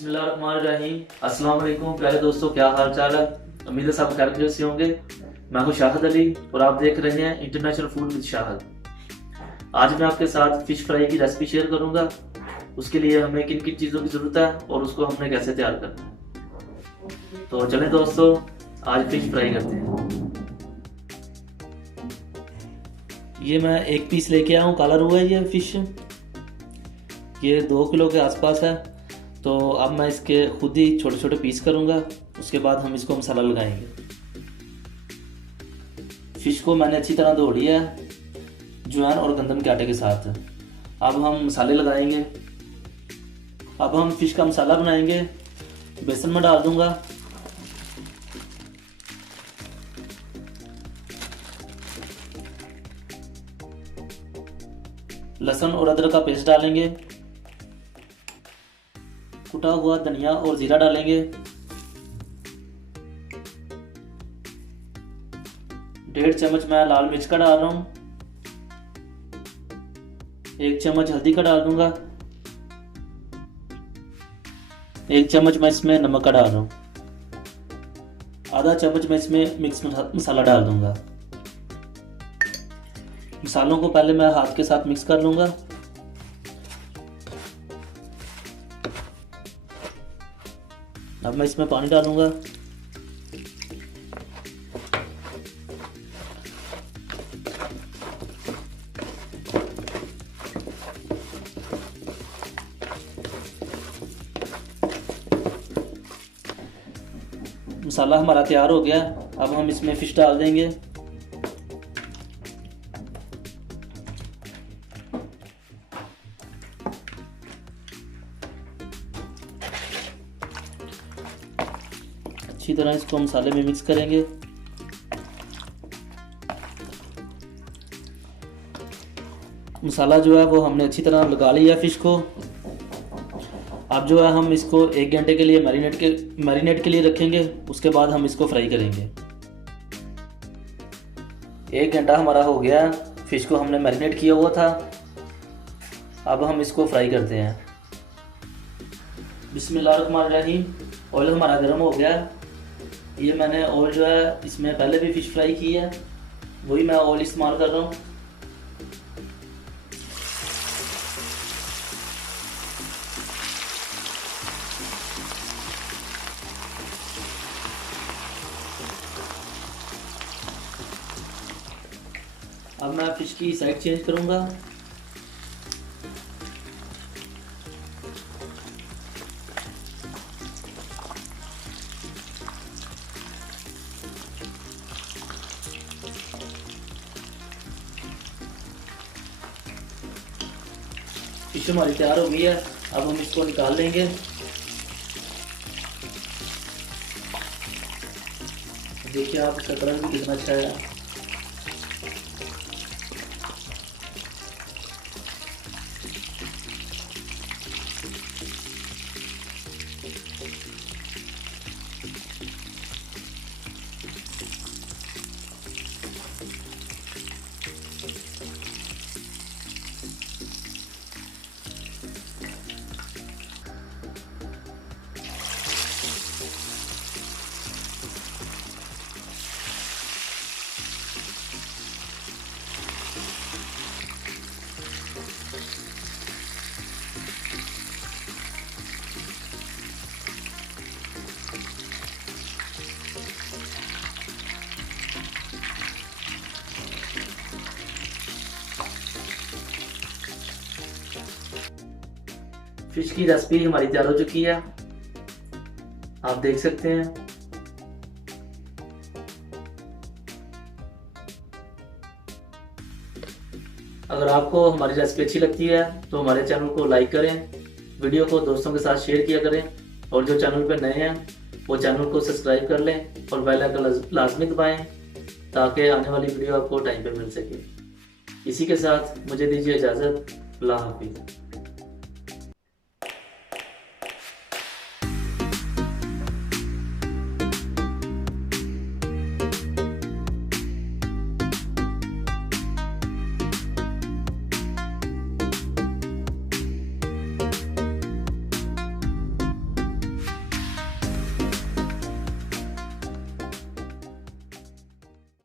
बिस्मिल्लाहिर्रहमानिर्रहीम। अस्सलाम वालेकुम प्यारे दोस्तों, क्या हाल चाल है। उम्मीद है सब खैरियत से होंगे। मैं हूं शाहिद अली और आप देख रहे हैं इंटरनेशनल फूड विद शाहिद। आज मैं आपके साथ फिश फ्राई की रेसिपी शेयर करूंगा। उसके लिए हमें किन किन चीज़ों की ज़रूरत है और उसको हमने कैसे तैयार करना है। तो चलें दोस्तों, आज फिश फ्राई करते हैं। ये मैं एक पीस लेके आया हूँ, काला रोहू है ये फिश। ये 2 किलो के आसपास है। तो अब मैं इसके खुद ही छोटे छोटे पीस करूँगा। उसके बाद हम इसको मसाला लगाएंगे। फिश को मैंने अच्छी तरह धो लिया है अजवाइन और गंदम के आटे के साथ। अब हम मसाले लगाएंगे। अब हम फिश का मसाला बनाएंगे। बेसन में डाल दूंगा, लहसुन और अदरक का पेस्ट डालेंगे, कुटा हुआ धनिया और जीरा डालेंगे, 1.5 चम्मच मैं लाल मिर्च का डाल रहा हूँ, 1 चम्मच हल्दी का डाल दूंगा, 1 चम्मच मैं इसमें नमक का डाल रहा हूँ, आधा चम्मच मैं इसमें मिक्स मसाला डाल दूंगा। मसालों को पहले मैं हाथ के साथ मिक्स कर लूंगा। अब मैं इसमें पानी डालूंगा। मसाला हमारा तैयार हो गया। अब हम इसमें फिश डाल देंगे। अच्छी तरह इसको मसाले में मिक्स करेंगे। मसाला जो है वो हमने अच्छी तरह लगा लिया फिश को। अब जो है हम इसको 1 घंटे के लिए मैरिनेट के लिए रखेंगे। उसके बाद हम इसको फ्राई करेंगे। 1 घंटा हमारा हो गया, फिश को हमने मैरिनेट किया हुआ था। अब हम इसको फ्राई करते हैं। बिस्मिल्लाहिर्रहमानिर्रहीम। ऑयल हमारा गर्म हो गया। ये मैंने ऑयल जो है इसमें पहले भी फिश फ्राई की है, वही मैं ऑयल इस्तेमाल कर रहा हूँ। अब मैं फिश की साइड चेंज करूँगा। फिश हमारी तैयार हो गई है। अब हम इसको निकाल लेंगे। देखिए आप, इसका कलर भी कितना अच्छा है। फिश की रेसिपी हमारी तैयार हो चुकी है, आप देख सकते हैं। अगर आपको हमारी रेसिपी अच्छी लगती है तो हमारे चैनल को लाइक करें, वीडियो को दोस्तों के साथ शेयर किया करें और जो चैनल पर नए हैं वो चैनल को सब्सक्राइब कर लें और बेल आइकन लाजमी दबाएं ताकि आने वाली वीडियो आपको टाइम पे मिल सके। इसी के साथ मुझे दीजिए इजाज़त। अल्लाह हाफिज़।